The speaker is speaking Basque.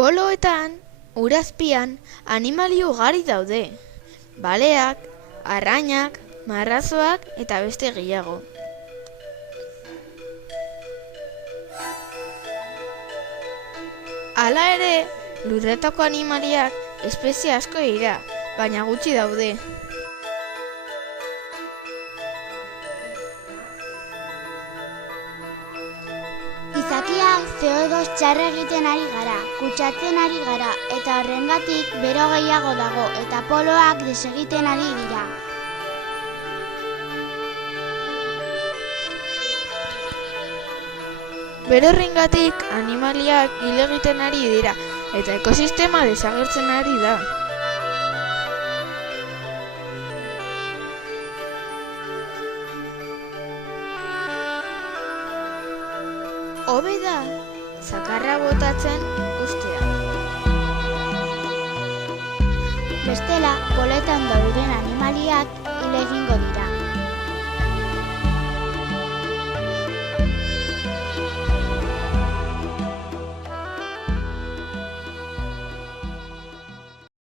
Poloetan, urazpian, animali ugari daude. Baleak, arrainak, marrazoak eta beste gehiago. Hala ere, lurretako animaliak espezie asko dira, baina gutxi daude. Gizakia CO2 txarra egiten ari gara, kutsatzen ari gara, eta horrengatik bero gehiago dago eta poloak desegiten ari dira. Bere horrengatik animaliak hil egiten ari dira eta ekosistema desagertzen ari da. Hobe da, zakarra botatzen ustea. Bestela, poloetan dauden animaliak hil egingo dira.